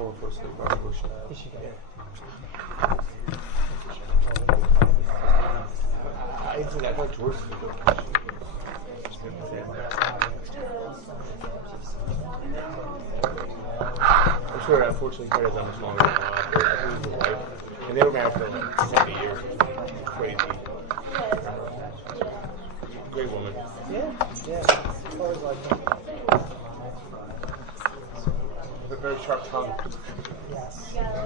former first lady Barbara Bush. I'd like to work with you. I'm sure, unfortunately, Claire's on much longer than I believe his wife. And they were married for like 70 years. Crazy. Great woman. Yeah. Always like that. With a very sharp tongue. Yes. That's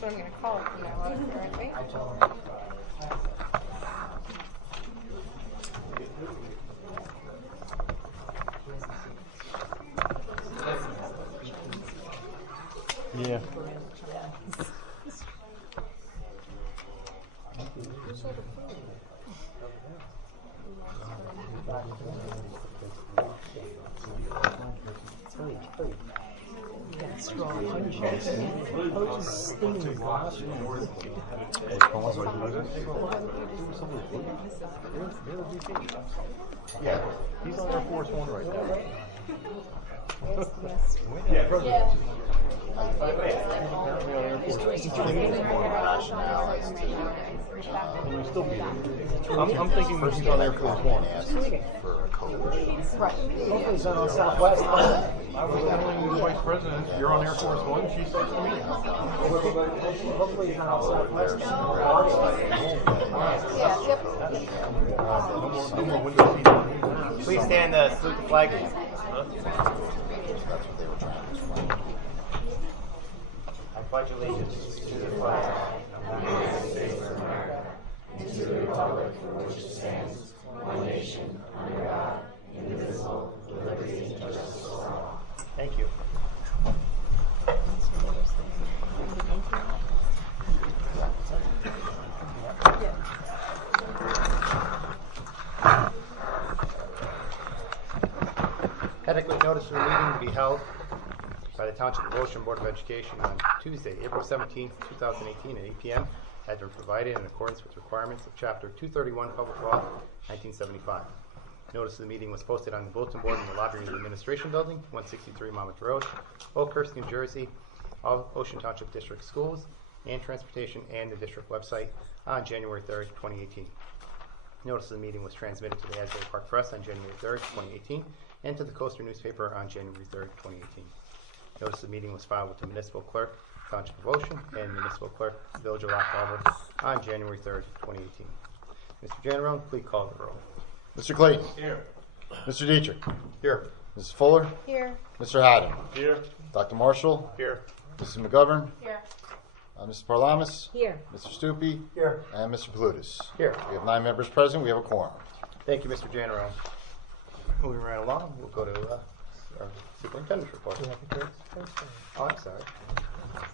what I'm going to call it from now on, currently. Yeah. Strong punches. Oh, just stinging. Yeah. He's on Air Force One right now. Yeah. I'm thinking when he's on Air Force One. For a coach. Right. Hopefully he's on Southwest. I was telling the vice president, you're on Air Force One. She says to me. Hopefully he's on Southwest. No more window seats. Please stand to salute the flag. That's what they were trying to explain. I pledge allegiance to the flag of the United States of America and to the republic for which it stands, one nation, under God, indivisible, with liberty and justice for all. Thank you. Adequate notice of the meeting to be held by the Township of Ocean Board of Education on Tuesday, April 17, 2018 at 8 p.m. has been provided in accordance with requirements of Chapter 231 Public Law, 1975. Notice of the meeting was posted on the bulletin board in the lobby of the Administration Building, 163 Monmouth Road, Oakhurst, New Jersey, all Ocean Township District Schools, and Transportation and the district website on January 3rd, 2018. Notice of the meeting was transmitted to the Asbury Park Press on January 3rd, 2018, and to the Coaster newspaper on January 3rd, 2018. Notice of the meeting was filed with the Municipal Clerk, Township of Ocean, and Municipal Clerk, Village of Rock Harbor on January 3rd, 2018. Mr. Janarone, please call the roll. Mr. Clayton. Here. Mr. Dietrich. Here. Mrs. Fuller. Here. Mr. Haddon. Here. Dr. Marshall. Here. Mrs. McGovern. Here. Mrs. Parlamas. Here. Mr. Stupi. Here. And Mr. Palutis. Here. We have 9 members present. We have a quorum. Thank you, Mr. Janarone. Moving right along, we'll go to our superintendent's report. Oh, I'm sorry.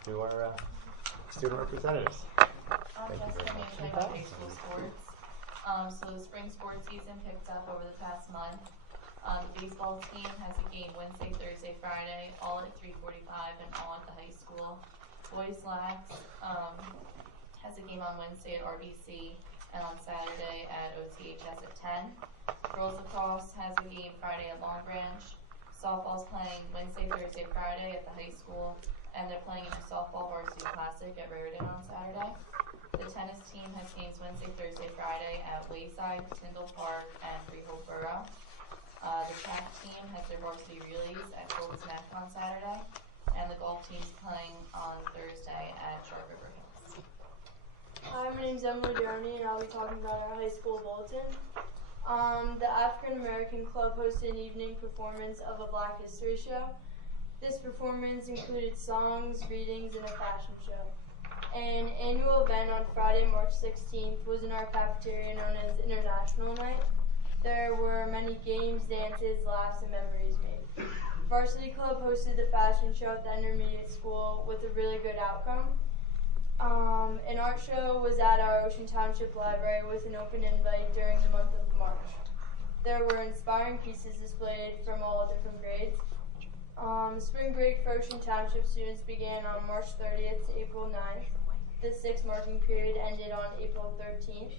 To our student representatives. Thank you very much. High school sports. So the spring sports season picked up over the past month. The baseball team has a game Wednesday, Thursday, Friday, all at 3:45 and all at the high school. Boys Lax has a game on Wednesday at RBC and on Saturday at OTHS at 10. Girls lacrosse has a game Friday at Long Branch. Softball's playing Wednesday, Thursday, Friday at the high school, and they're playing in the softball varsity classic at Raritan on Saturday. The tennis team has games Wednesday, Thursday, Friday at Wayside, Tyndall Park, and Freehold Borough. The track team has their varsity relays at Colts Neck on Saturday, and the golf team's playing on Thursday at Sharp River Hills. Hi, my name is Emily Downey, and I'll be talking about our high school bulletin. The African American Club hosted an evening performance of a Black History show. This performance included songs, readings, and a fashion show. An annual event on Friday, March 16th was in our cafeteria known as International Night. There were many games, dances, laughs, and memories made. Varsity Club hosted the fashion show at the intermediate school with a really good outcome. An art show was at our Ocean Township Library with an open invite during the month of March. There were inspiring pieces displayed from all different grades. Spring break for Ocean Township students began on March 30th to April 9th. The 6th marking period ended on April 13th.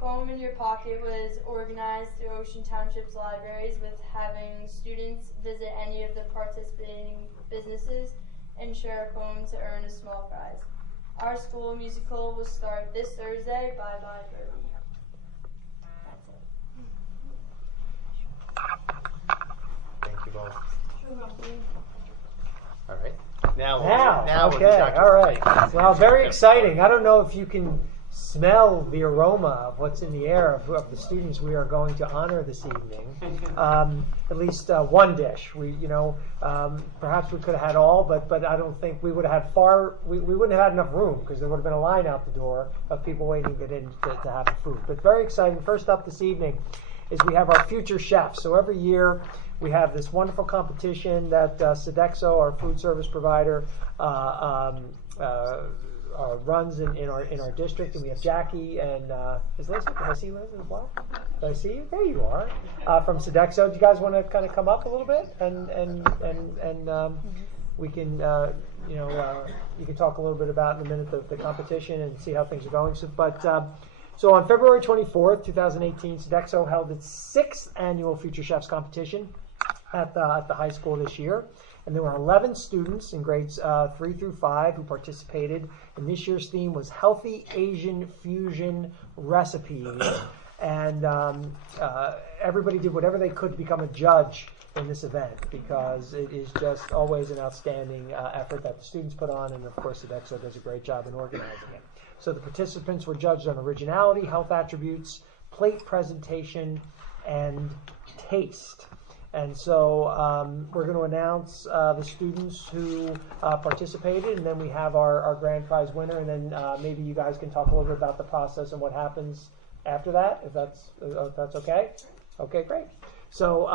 Poem in Your Pocket was organized through Ocean Township's libraries, with having students visit any of the participating businesses and share a poem to earn a small prize. Our school musical will start this Thursday. Bye Bye Birdie. That's it. Thank you both. All right. Now we'll okay, do Dr. all right. Well, very exciting. I don't know if you can smell the aroma of what's in the air of the students we are going to honor this evening. At least one dish. Perhaps we could have had all, but I don't think we would have had we wouldn't have had enough room, because there would have been a line out the door of people waiting to get in to have the food. But very exciting. First up this evening is we have our future chefs. So every year we have this wonderful competition that Sodexo, our food service provider, runs in our district, and we have Jackie and is Liz? Can I see Liz as well? Did I see you? There you are, from Sodexo. Do you guys want to kind of come up a little bit and we can you can talk a little bit about in a minute the competition and see how things are going. So on February 24th, 2018, Sodexo held its 6th annual Future Chefs competition at the high school this year. And there were 11 students in grades 3 through 5 who participated. And this year's theme was Healthy Asian Fusion Recipes. And everybody did whatever they could to become a judge in this event, because it is just always an outstanding effort that the students put on. And of course, Sodexo does a great job in organizing it. So the participants were judged on originality, health attributes, plate presentation, and taste. And so we're going to announce the students who participated, and then we have our grand prize winner, and then maybe you guys can talk a little bit about the process and what happens after that, if that's okay. Okay, great. So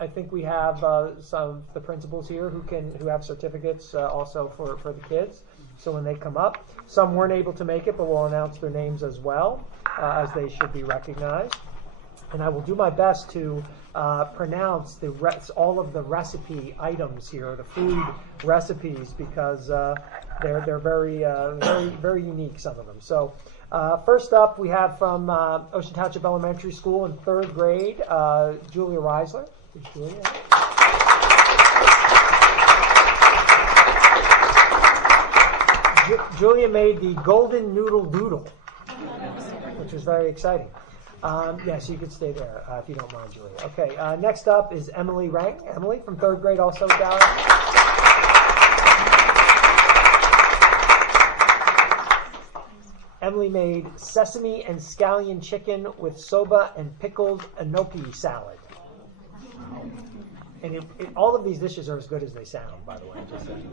I think we have some of the principals here who have certificates also for the kids. So when they come up, some weren't able to make it, but we'll announce their names as well, as they should be recognized. And I will do my best to pronounce all of the recipe items here, the food recipes, because they're very very unique, some of them. So first up, we have from Ocean Township Elementary School in 3rd grade, Julia Reisler. Is Julia? Julia made the golden noodle doodle, which was very exciting. Yes, you could stay there if you don't mind, Julia. Okay, next up is Emily Rang. Emily from 3rd grade, also Dallas. Emily made sesame and scallion chicken with soba and pickled enoki salad. And all of these dishes are as good as they sound, by the way. Just so you know.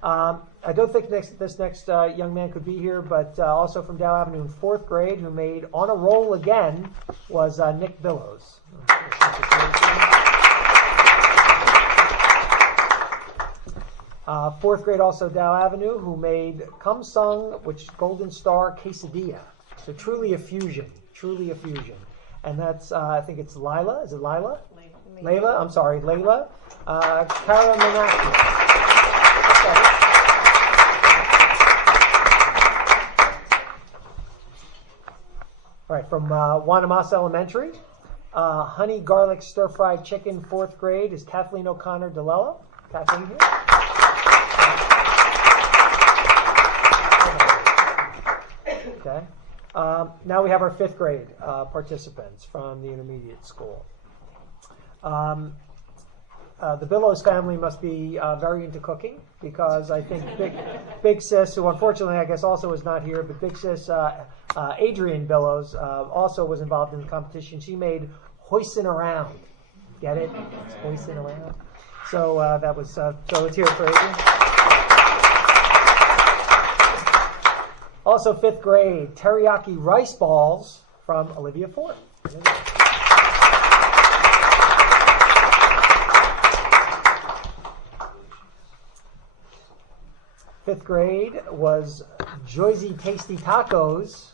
I don't think this next young man could be here, but also from Dow Avenue in 4th grade, who made On a Roll Again, was Nick Billows. 4th grade, also Dow Avenue, who made Cum Sung, which Golden Star Quesadilla. So truly a fusion. And that's, I think it's Lila. Is it Lila? Layla. I'm sorry, Layla. Karamanaki. All right, from Wanamasa Elementary, honey garlic stir-fried chicken, 4th grade, is Kathleen O'Connor DeLello. Kathleen here. Okay. Now we have our 5th grade participants from the intermediate school. The Billows family must be very into cooking, because I think Big Sis, who unfortunately I guess also is not here, but Big Sis Adrienne Billows also was involved in the competition. She made hoisin' around. Get it? Hoisin' around. So that was so let's hear it for Adrienne. Also 5th grade, teriyaki rice balls from Olivia Ford. 5th grade was Joyzy Tasty Tacos,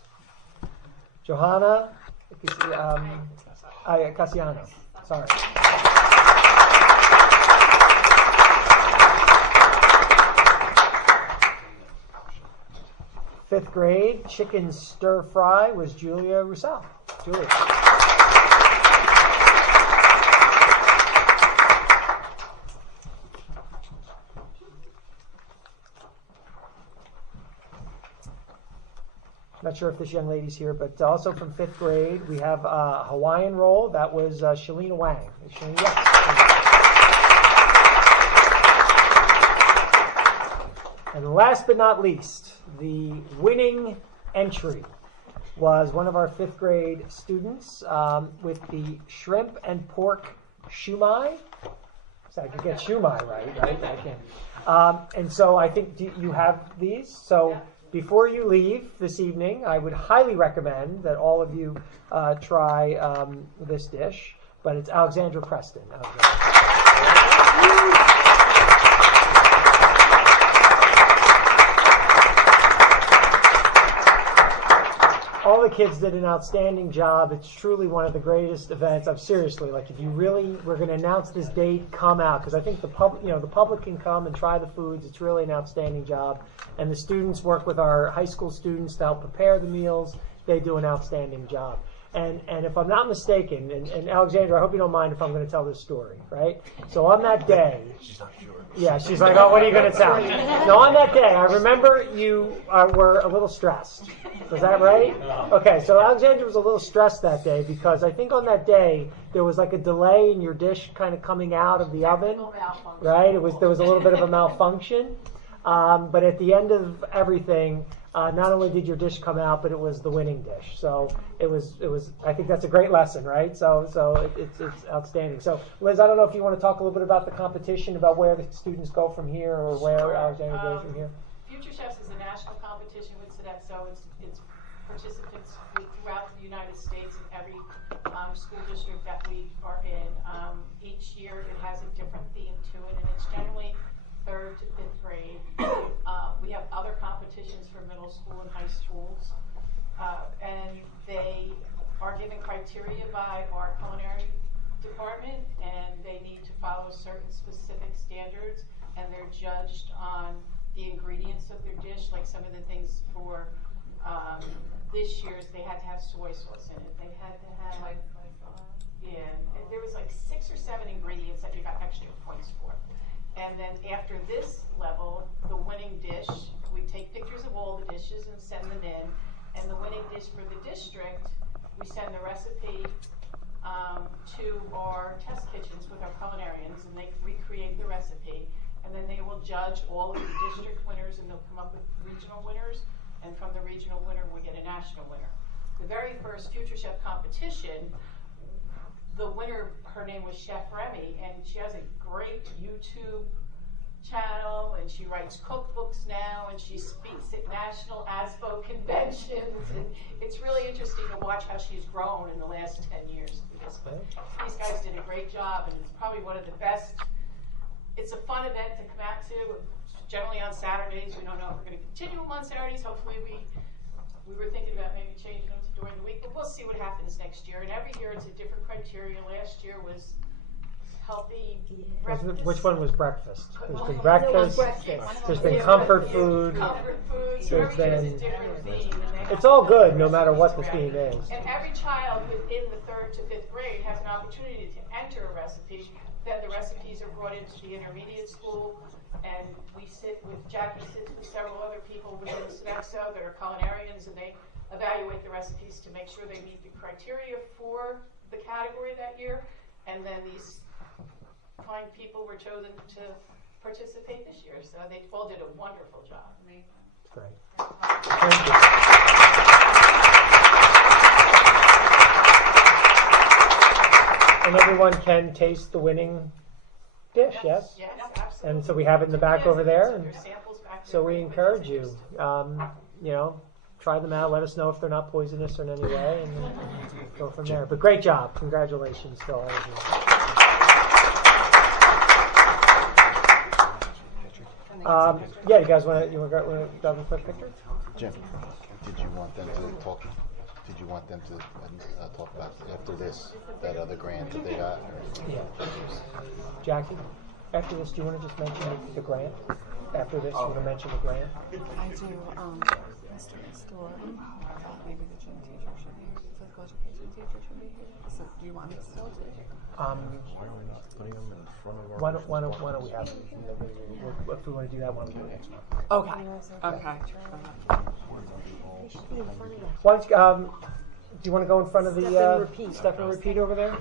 Johanna Cassiano. Sorry. fifth grade, chicken stir fry was Julia Roussel. Julia. Not sure if this young lady's here, but also from fifth grade, we have a Hawaiian roll. That was Shalina Wang. Shalina, yes. And last but not least, the winning entry was one of our fifth grade students with the shrimp and pork shumai. So I could get shumai right? I can. And so I think you have these. So before you leave this evening, I would highly recommend that all of you try this dish. But it's Alexandra Preston. All the kids did an outstanding job. It's truly one of the greatest events. I'm seriously, like, if you really, we're going to announce this date, come out, because I think the public can come and try the foods. It's really an outstanding job. And the students work with our high school students to help prepare the meals. They do an outstanding job. And if I'm not mistaken, and Alexandra, I hope you don't mind if I'm going to tell this story, right? So on that day, she's not sure. Yeah, she's like, oh, what are you going to tell? No, on that day, I remember you were a little stressed. Was that right? Okay, so Alexandra was a little stressed that day because I think on that day there was like a delay in your dish kind of coming out of the oven, right? There was a little bit of a malfunction, but at the end of everything, not only did your dish come out, but it was the winning dish. So it was. I think that's a great lesson, right? So it's outstanding. So Liz, I don't know if you want to talk a little bit about the competition, about where the students go from here, or where Alexandra goes from here. Future Chefs is a national competition with Sodexo. It's participants throughout the United States in every school district that we are in. Each year it has a different theme to it, and it's generally 3rd to 5th grade. We have other competitions for middle school and high schools, and they are given criteria by our culinary department, and they need to follow certain specific standards, and they're judged on the ingredients of their dish. Like some of the things for this year's, they had to have soy sauce in it. They had to have there was like 6 or 7 ingredients that you got extra points for. And then after this level, the winning dish, we take pictures of all the dishes and send them in. And the winning dish for the district, we send the recipe to our test kitchens with our culinarians, and they recreate the recipe. And then they will judge all of the district winners, and they'll come up with regional winners. And from the regional winner, we get a national winner. The very first Future Chef competition, the winner, her name was Chef Remy, and she has a great YouTube channel, and she writes cookbooks now, and she speaks at national ASBO conventions, and it's really interesting to watch how she's grown in the last 10 years. Because these guys did a great job, and it's probably one of the best. It's a fun event to come out to. Generally on Saturdays. We don't know if we're going to continue them on Saturdays. Hopefully we were thinking about maybe changing them to during the week, but we'll see what happens next year. And every year it's a different criteria. Last year was healthy breakfast. Which one was breakfast? There's been breakfast. There's been comfort food. There's been. It's all good, no matter what the theme is. And every child within the 3rd to 5th grade has an opportunity to enter a recipe. Then the recipes are brought into the intermediate school, and Jackie sits with several other people within Sodexo that are culinarians, and they evaluate the recipes to make sure they meet the criteria for the category that year. And then these fine people were chosen to participate this year. So they all did a wonderful job. Amazing. Great. Thank you. And everyone can taste the winning dish, yes? Yes, absolutely. And so we have it in the back over there. And there's samples back there. so we encourage you, try them out. Let us know if they're not poisonous in any way, and then go from there. But great job. Congratulations to all of you. You guys want to grab a quick picture? Jim, did you want them to talk? Did you want them to talk about after this that other grant that they got? Yeah. Jackie, after this, do you want to just mention the grant? After this, you want to mention the grant? I do. history store. Maybe the gym teacher should be, physical education teacher should be here. So, do you want me still to? Why are we not putting them in front of our? Why don't we have, if we want to do that, why don't we do it next month? Okay. Okay. Why don't you, do you want to go in front of the step and repeat over there?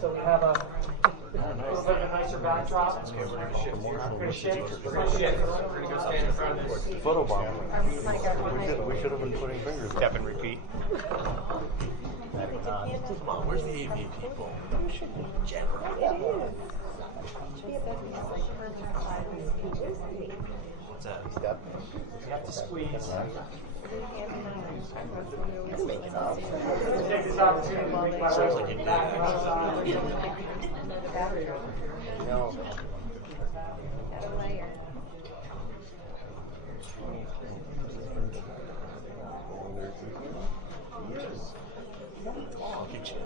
So we have a little bit of a nicer backdrop. Okay, we're gonna shift. We're gonna shift. We're gonna go stand in front of this. Photo bomb. We should have been putting fingers. Step and repeat. Come on, where's the AV people? What's that? Step. You have to squeeze. Take this opportunity to make my way back. No. I'll get you.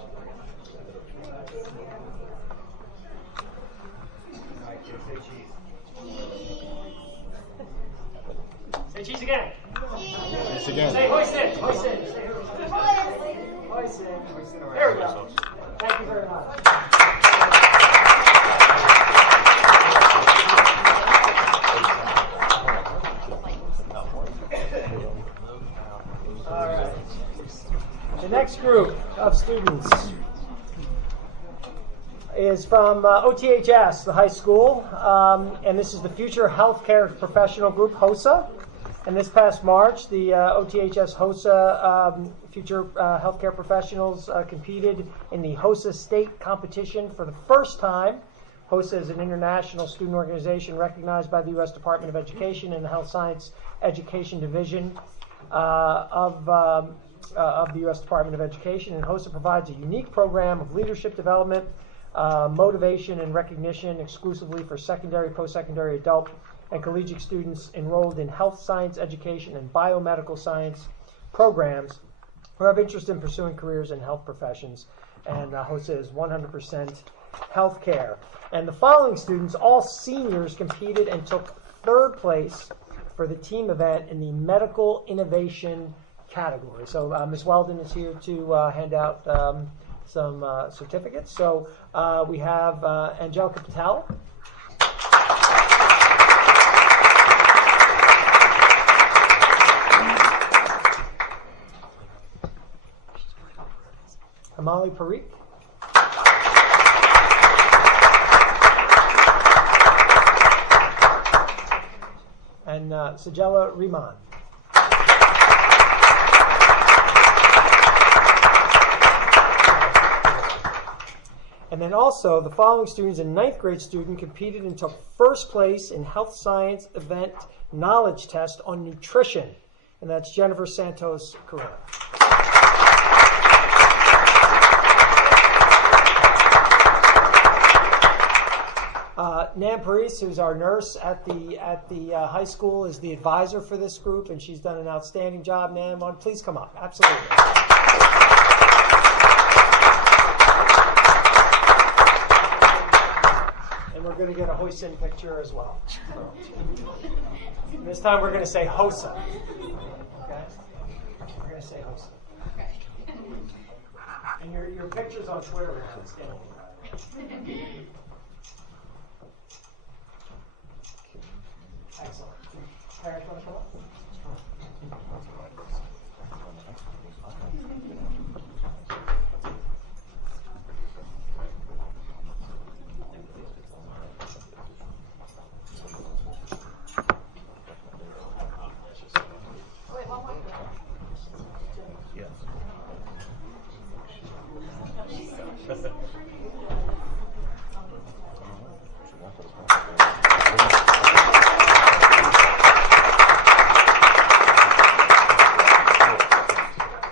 Say cheese again. Cheese again. Say hoist in. Hoist in. Say hoist in. There we go. Thank you very much. All right. The next group of students is from OTHS, the high school, and this is the Future Healthcare Professional Group, HOSA. And this past March, the OTHS HOSA Future Healthcare Professionals competed in the HOSA state competition for the first time. HOSA is an international student organization recognized by the U.S. Department of Education and the Health Science Education Division of the U.S. Department of Education. And HOSA provides a unique program of leadership development, motivation, and recognition exclusively for secondary, post-secondary, adult, and collegiate students enrolled in health science education and biomedical science programs who have interest in pursuing careers in health professions. And HOSA is 100% healthcare. And the following students, all seniors, competed and took third place for the team event in the medical innovation category. So Ms. Weldon is here to hand out some certificates. So we have Angelica Patel. Amali Parikh. And Sajela Rehman. And then also, the following students, a 9th grade student, competed and took first place in health science event knowledge test on nutrition. And that's Jennifer Santos Carrera. Nan Paris, who's our nurse at the high school, is the advisor for this group, and she's done an outstanding job. Nan, please come up. Absolutely. And we're going to get a hoist-in picture as well. So, this time we're going to say HOSA. Okay? We're going to say HOSA. And your picture's on Twitter now. It's getting excellent. Parents want to come up?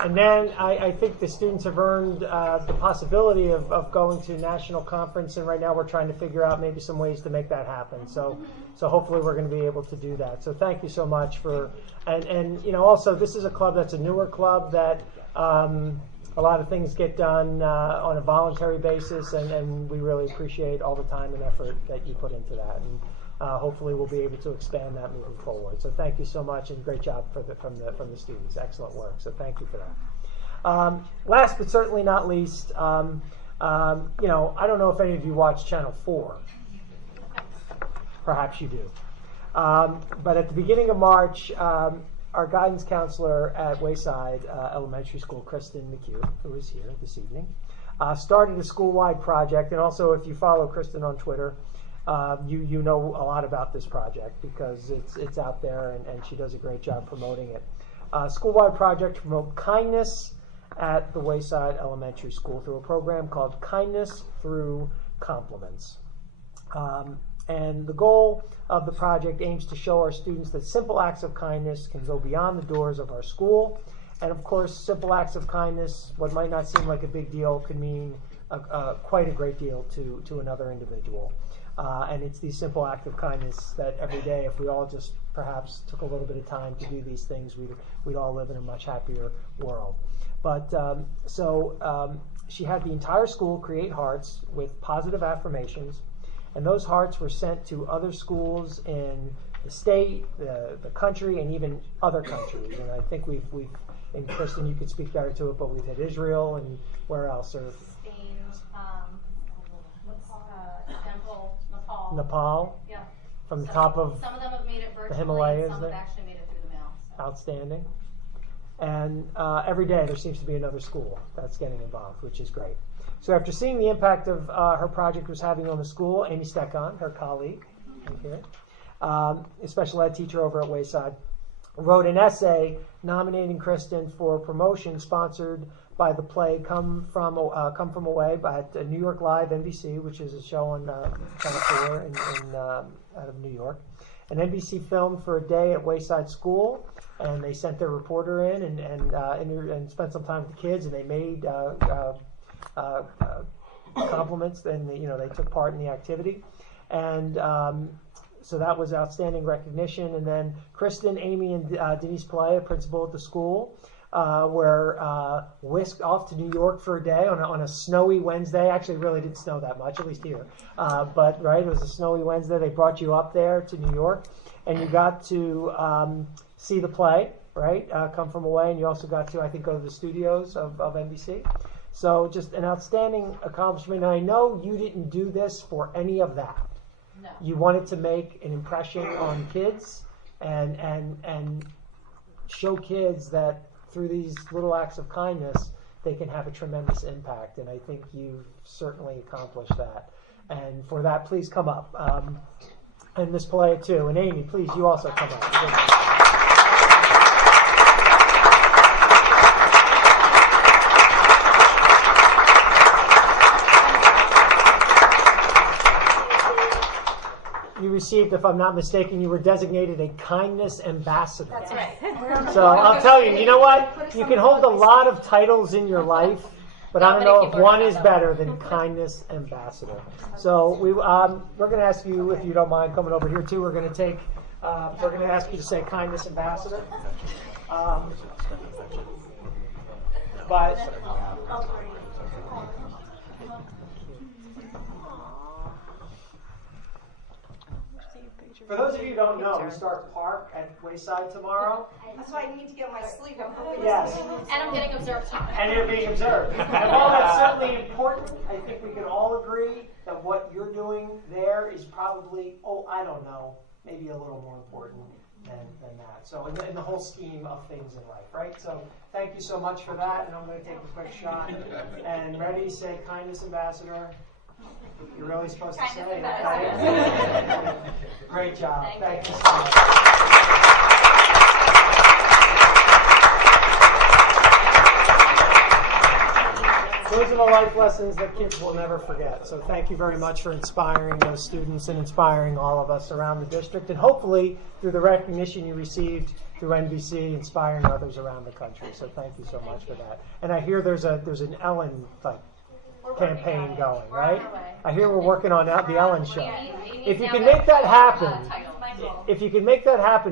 And then I think the students have earned the possibility of going to national conference, and right now we're trying to figure out maybe some ways to make that happen. So hopefully we're going to be able to do that. So thank you so much for, and you know, also this is a club that's a newer club that a lot of things get done on a voluntary basis, and we really appreciate all the time and effort that you put into that. And hopefully we'll be able to expand that moving forward. So thank you so much, and great job from the students. Excellent work. So thank you for that. Last but certainly not least, I don't know if any of you watch Channel 4. Perhaps you do. But at the beginning of March, our guidance counselor at Wayside Elementary School, Kristen McHugh, who is here this evening, started a school-wide project. And also, if you follow Kristen on Twitter, you know a lot about this project because it's out there, and she does a great job promoting it. School-wide project to promote kindness at the Wayside Elementary School through a program called Kindness Through Compliments. And the goal of the project aims to show our students that simple acts of kindness can go beyond the doors of our school. And of course, simple acts of kindness, what might not seem like a big deal, can mean quite a great deal to another individual. And it's these simple acts of kindness that every day, if we all just perhaps took a little bit of time to do these things, we'd all live in a much happier world. But she had the entire school create hearts with positive affirmations. And those hearts were sent to other schools in the state, the country, and even other countries. And I think we've and Kristen, you could speak better to it, but we've hit Israel and where else? Or Spain, Nepal. Nepal? Yeah. From the top of some of them have made it virtually, the Himalayas some there? have actually made it through the mail. So. Outstanding. And every day there seems to be another school that's getting involved, which is great. So after seeing the impact of her project was having on the school, Amy Stekon, her colleague, here, a special ed teacher over at Wayside, wrote an essay nominating Kristen for promotion sponsored by the play Come From Away at New York Live NBC, which is a show on Channel 4 out of New York. And NBC filmed for a day at Wayside School, and they sent their reporter in and spent some time with the kids, and they made compliments, and they took part in the activity, and so that was outstanding recognition. And then Kristen, Amy, and Denise Palaya, principal at the school, were whisked off to New York for a day on a snowy Wednesday. Actually, it really didn't snow that much, at least here, but right, it was a snowy Wednesday. They brought you up there to New York, and you got to see the play, right? Come From Away, and you also got to, I think, go to the studios of NBC. So just an outstanding accomplishment. And I know you didn't do this for any of that. No. You wanted to make an impression on kids and show kids that through these little acts of kindness, they can have a tremendous impact. And I think you've certainly accomplished that. And for that, please come up. And Ms. Palaya, too. And Amy, please, you also come up. You received, if I'm not mistaken, you were designated a kindness ambassador. That's right. So I'll tell you, you know what? You can hold a lot of titles in your life, but I don't know if one is better than kindness ambassador. So we're going to ask you, if you don't mind coming over here too. We're going to ask you to say kindness ambassador. But for those of you who don't know, we start park at Wayside tomorrow. That's why I need to get my sleep. Yes. And I'm getting observed too. And you're being observed. And while that's certainly important, I think we can all agree that what you're doing there is probably, I don't know, maybe a little more important than that. So in the whole scheme of things in life, right? So thank you so much for that. And I'm going to take a quick shot. And ready, say kindness ambassador. You're really supposed to say it. Great job. Thank you so much. Those are the life lessons that kids will never forget. So thank you very much for inspiring those students and inspiring all of us around the district, and hopefully through the recognition you received through NBC, inspiring others around the country. So thank you so much for that. And I hear there's an Ellen campaign going, right? I hear we're working on the Ellen show. If you can make that happen,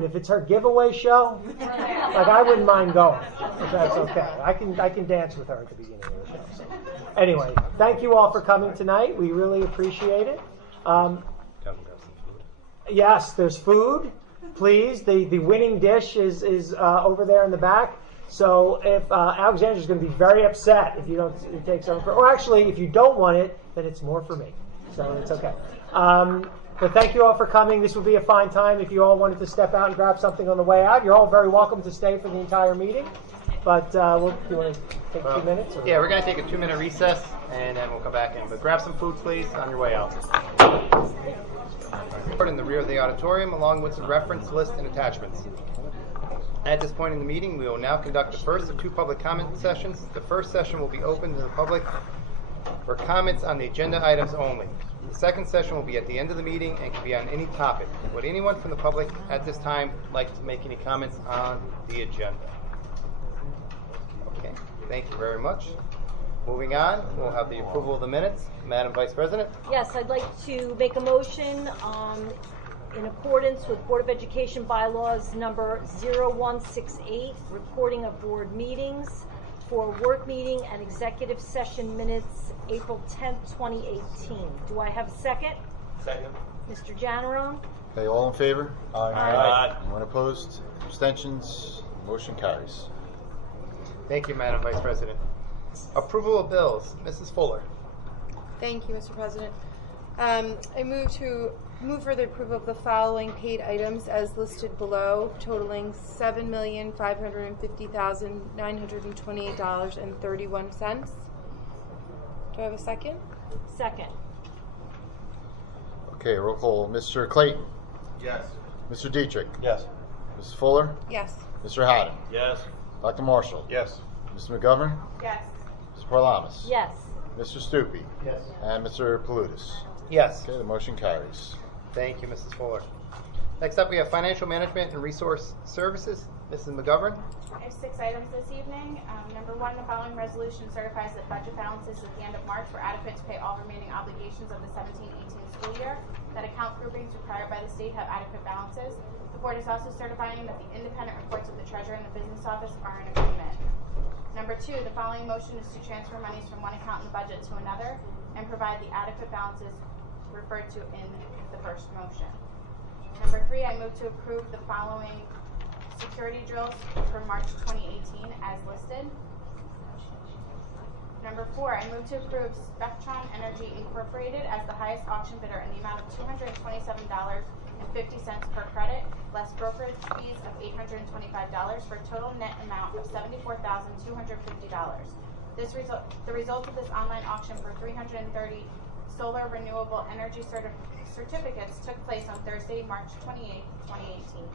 if it's her giveaway show, I wouldn't mind going, if that's okay. I can dance with her at the beginning of the show. So. Anyway, thank you all for coming tonight. We really appreciate it. Yes, there's food. Please, the winning dish is over there in the back. So if Alexandra's going to be very upset if you don't take some, or actually, if you don't want it, then it's more for me. So it's okay. But thank you all for coming. This will be a fine time. If you all wanted to step out and grab something on the way out, you're all very welcome to stay for the entire meeting. But you want to take 2 minutes? Or? Yeah, we're going to take a 2-minute recess, and then we'll come back in. But grab some food, please, on your way out. In the rear of the auditorium, along with some reference lists and attachments. At this point in the meeting, we will now conduct the first of 2 public comment sessions. The first session will be open to the public for comments on the agenda items only. The second session will be at the end of the meeting and can be on any topic. Would anyone from the public at this time like to make any comments on the agenda? Okay, thank you very much. Moving on, we'll have the approval of the minutes. Madam Vice President? Yes, I'd like to make a motion in accordance with Board of Education bylaws number 0168, recording of board meetings for work meeting and executive session minutes April 10th, 2018. Do I have a second? Second. Mr. Janarone? Okay, all in favor? Aye. Anyone opposed? Abstentions? Motion carries. Thank you, Madam Vice President. Approval of bills. Mrs. Fuller. Thank you, Mr. President. I move for the approval of the following paid items as listed below, totaling $7,550,928.31. Do I have a second? Second. Okay, roll call. Mr. Clayton. Yes. Mr. Dietrich. Yes. Mrs. Fuller. Yes. Mr. Haddon. Yes. Dr. Marshall. Yes. Mr. McGovern. Yes. Mr. Parlamas. Yes. Mr. Stupi. Yes. And Mr. Palutis. Yes. Okay, the motion carries. Thank you, Mrs. Fuller. Next up, we have Financial Management and Resource Services. Mrs. McGovern. I have 6 items this evening. Number 1, the following resolution certifies that budget balances at the end of March were adequate to pay all remaining obligations of the 17-18 school year, that account groupings required by the state have adequate balances. The board is also certifying that the independent reports of the treasurer and the business office are in agreement. Number 2, the following motion is to transfer monies from one account in the budget to another and provide the adequate balances referred to in the first motion. Number 3, I move to approve the following security drills for March 2018 as listed. Number 4, I move to approve Spectron Energy Incorporated as the highest auction bidder in the amount of $227.50 per credit, less brokerage fees of $825 for a total net amount of $74,250. The result of this online auction for 330 solar renewable energy certificates took place on Thursday, March 28, 2018.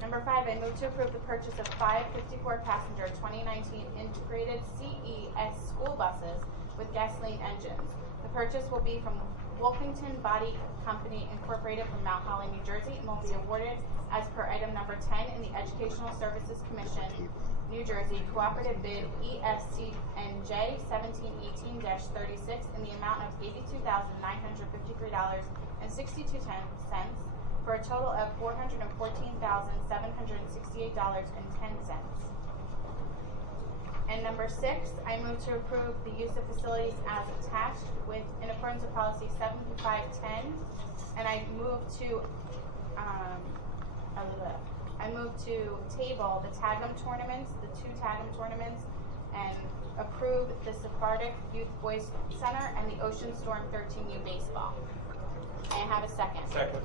Number 5, I move to approve the purchase of 5 54-passenger 2019 integrated CES school buses with gasoline engines. The purchase will be from Wolfington Body Company Incorporated from Mount Holly, New Jersey, and will be awarded as per item number 10 in the Educational Services Commission, New Jersey, cooperative bid ESCNJ 1718-36 in the amount of $82,953.62 for a total of $414,768.10. And number 6, I move to approve the use of facilities as attached in accordance with policy 7510, and I move to table the Tag'em tournaments, the 2 Tag'em tournaments, and approve the Sephardic Youth Boys Center and the Ocean Storm 13U baseball. I have a second. Second.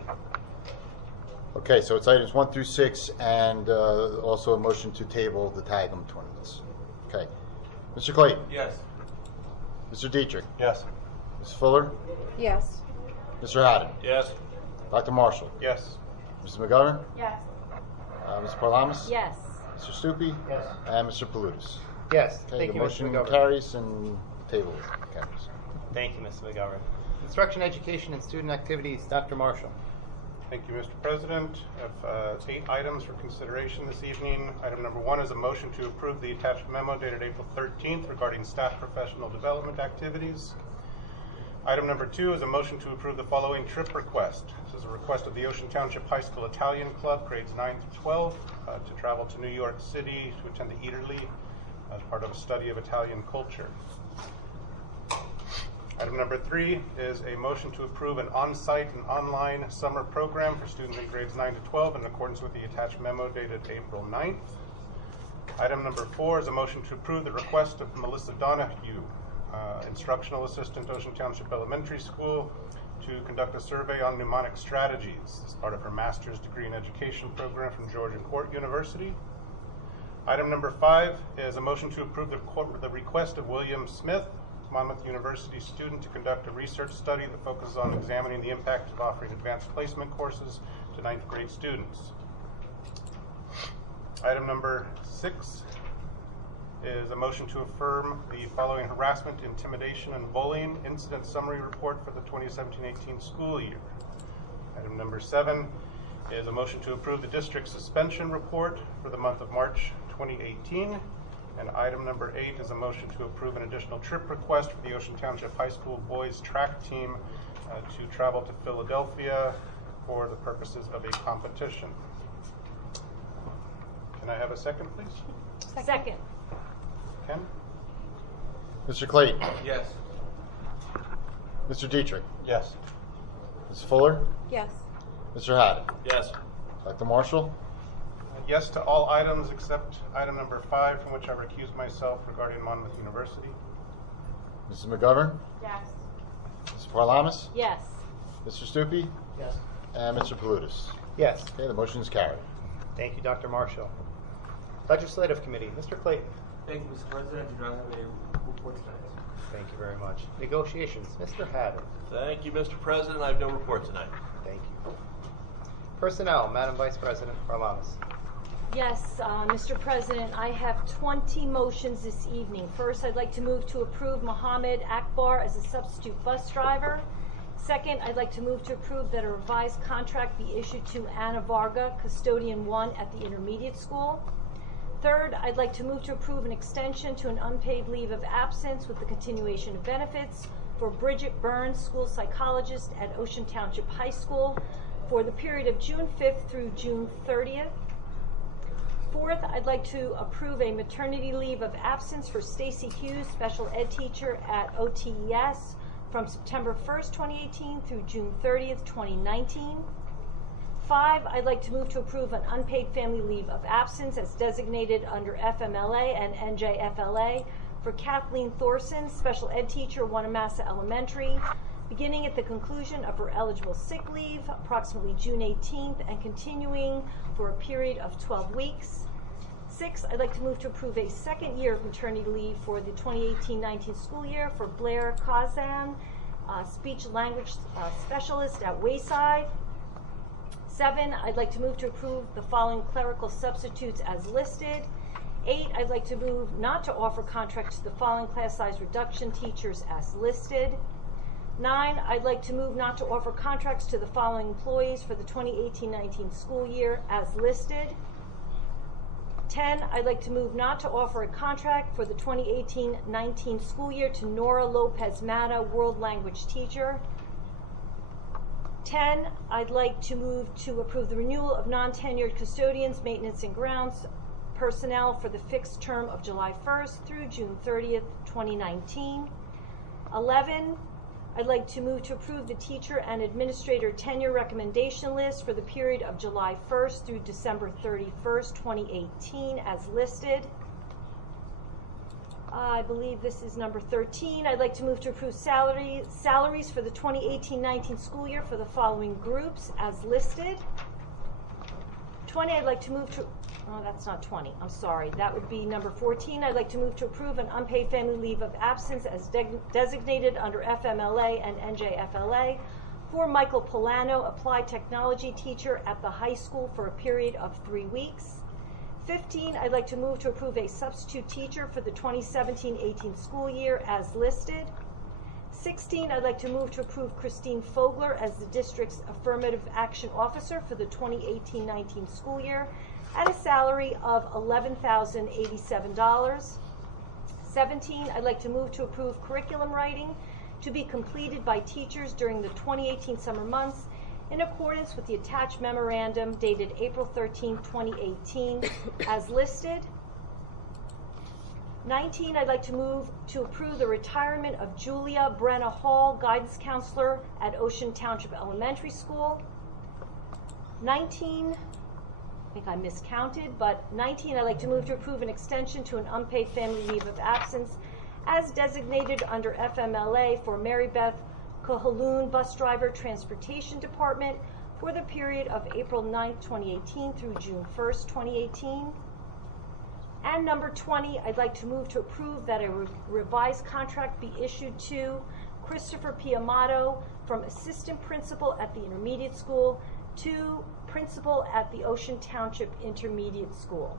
Okay, so it's items 1 through 6, and also a motion to table the Tag'em tournaments. Okay. Mr. Clayton. Yes. Mr. Dietrich. Yes. Ms. Fuller. Yes. Mr. Haddon. Yes. Dr. Marshall. Yes. Mrs. McGovern. Yes. Mr. Parlamas. Yes. Mr. Stupi. Yes. And Mr. Palutis. Yes. Okay, Thank the you, Mr. motion McGovern. carries and the table carries. Thank you, Ms. McGovern. Instruction, Education, and Student Activities, Dr. Marshall. Thank you, Mr. President. I have 8 items for consideration this evening. Item number 1 is a motion to approve the attached memo dated April 13th regarding staff professional development activities. Item number 2 is a motion to approve the following trip request. This is a request of the Ocean Township High School Italian Club, grades 9 to 12, to travel to New York City to attend the Eaterly as part of a study of Italian culture. Item number 3 is a motion to approve an on-site and online summer program for students in grades 9 to 12 in accordance with the attached memo dated April 9th. Item number 4 is a motion to approve the request of Melissa Donahue, instructional assistant, Ocean Township Elementary School, to conduct a survey on mnemonic strategies as part of her master's degree in education program from Georgian Court University. Item number 5 is a motion to approve the request of William Smith, Monmouth University student, to conduct a research study that focuses on examining the impact of offering advanced placement courses to 9th grade students. Item number 6 is a motion to affirm the following harassment, intimidation, and bullying incident summary report for the 2017-18 school year. Item number 7 is a motion to approve the district suspension report for the month of March 2018. And item number 8 is a motion to approve an additional trip request for the Ocean Township High School boys track team to travel to Philadelphia for the purposes of a competition. Can I have a second, please? Second. Ken? Mr. Clayton? Yes. Mr. Dietrich? Yes. Ms. Fuller? Yes. Mr. Haddon? Yes. Dr. Marshall? Yes to all items except item number 5, from which I recuse myself, regarding Monmouth University. Mrs. McGovern? Yes. Mrs. Parlamas? Yes. Mr. Stupi? Yes. And Mr. Palutis? Yes. Okay, the motion is carried. Thank you, Dr. Marshall. Legislative Committee, Mr. Clayton. Thank you, Mr. President. I do not have any report tonight. Thank you very much. Negotiations, Mr. Haddon. Thank you, Mr. President. I have no report tonight. Thank you. Personnel, Madam Vice President Parlamas. Yes, Mr. President, I have 20 motions this evening. First, I'd like to move to approve Mohammed Akbar as a substitute bus driver. Second, I'd like to move to approve that a revised contract be issued to Anna Varga, custodian 1 at the intermediate school. Third, I'd like to move to approve an extension to an unpaid leave of absence with the continuation of benefits for Bridget Burns, school psychologist at Ocean Township High School, for the period of June 5th through June 30th. Fourth, I'd like to approve a maternity leave of absence for Stacy Hughes, special ed teacher at OTES, from September 1st, 2018 through June 30th, 2019. 5, I'd like to move to approve an unpaid family leave of absence as designated under FMLA and NJFLA for Kathleen Thorson, special ed teacher, Wanamassa Elementary, beginning at the conclusion of her eligible sick leave, approximately June 18th, and continuing for a period of 12 weeks. 6, I'd like to move to approve a second year of maternity leave for the 2018-19 school year for Blair Kazan, speech language specialist at Wayside. 7, I'd like to move to approve the following clerical substitutes as listed. 8, I'd like to move not to offer contracts to the following class size reduction teachers as listed. 9, I'd like to move not to offer contracts to the following employees for the 2018-19 school year as listed. 10, I'd like to move not to offer a contract for the 2018-19 school year to Nora Lopez Mata, world language teacher. 10, I'd like to move to approve the renewal of non-tenured custodians, maintenance and grounds personnel for the fixed term of July 1st through June 30th, 2019. 11, I'd like to move to approve the teacher and administrator tenure recommendation list for the period of July 1st through December 31st, 2018 as listed. I believe this is number 13. I'd like to move to approve salaries for the 2018-19 school year for the following groups as listed. 20, I'd like to move to, oh, that's not 20, I'm sorry. That would be number 14. I'd like to move to approve an unpaid family leave of absence as designated under FMLA and NJFLA for Michael Polano, applied technology teacher at the high school for a period of 3 weeks. 15, I'd like to move to approve a substitute teacher for the 2017-18 school year as listed. 16, I'd like to move to approve Christine Fogler as the district's affirmative action officer for the 2018-19 school year at a salary of $11,087. 17, I'd like to move to approve curriculum writing to be completed by teachers during the 2018 summer months in accordance with the attached memorandum dated April 13, 2018 as listed. 19, I'd like to move to approve the retirement of Julia Brenna Hall, guidance counselor at Ocean Township Elementary School. 19, I think I miscounted, but 19, I'd like to move to approve an extension to an unpaid family leave of absence as designated under FMLA for Mary Beth Kahaloon, bus driver, Transportation Department, for the period of April 9th, 2018 through June 1st, 2018. And number 20, I'd like to move to approve that a revised contract be issued to Christopher P. Amato from assistant principal at the intermediate school to principal at the Ocean Township Intermediate School.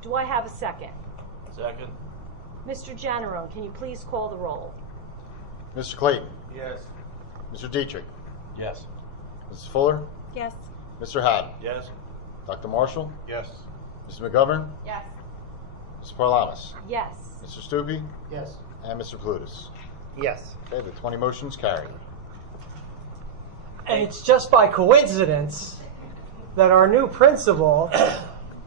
Do I have a second? Second. Mr. Generone, can you please call the roll? Mr. Clayton? Yes. Mr. Dietrich? Yes. Mrs. Fuller? Yes. Mr. Haddon? Yes. Dr. Marshall? Yes. Mrs. McGovern? Yes. Mrs. Parlamas? Yes. Mr. Stupi? Yes. And Mr. Plutus? Yes. Okay, the 20 motions carried. And it's just by coincidence that our new principal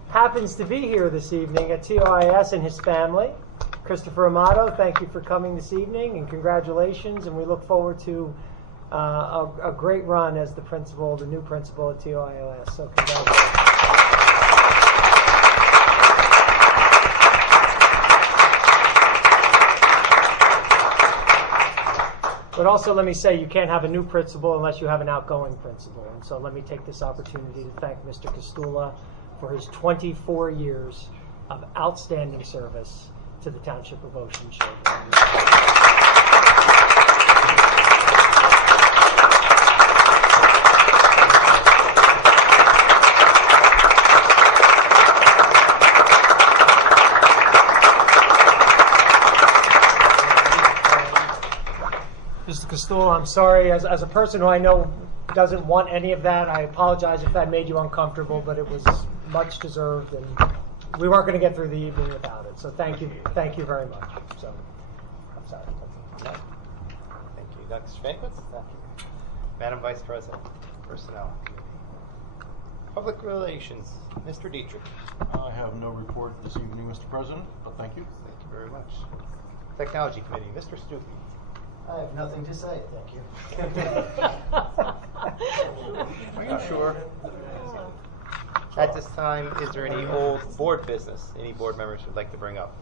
happens to be here this evening at TOIS and his family. Christopher Amato, thank you for coming this evening, and congratulations, and we look forward to a great run as the principal, the new principal at TOIS. So congratulations. But also, let me say, you can't have a new principal unless you have an outgoing principal. And so let me take this opportunity to thank Mr. Costula for his 24 years of outstanding service to the Township of Ocean children. Mr. Costula, I'm sorry, as a person who I know doesn't want any of that, I apologize if that made you uncomfortable, but it was much deserved, and we weren't going to get through the evening without it. So thank you very much. So, I'm sorry. Thank you. Dr. Schwankwitz? Thank you. Madam Vice President, Personnel. Public Relations, Mr. Dietrich. I have no report this evening, Mr. President, but thank you. Thank you very much. Technology Committee, Mr. Stupi. I have nothing to say, thank you. Are you sure? At this time, is there any old board business any board members would like to bring up?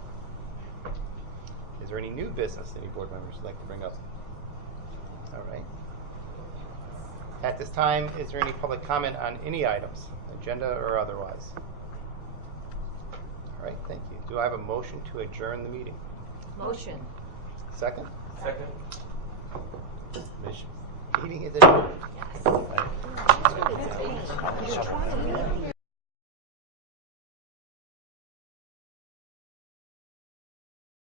Is there any new business any board members would like to bring up? All right. At this time, is there any public comment on any items, agenda or otherwise? All right, thank you. Do I have a motion to adjourn the meeting? Motion. Second? Second. Meeting is adjourned.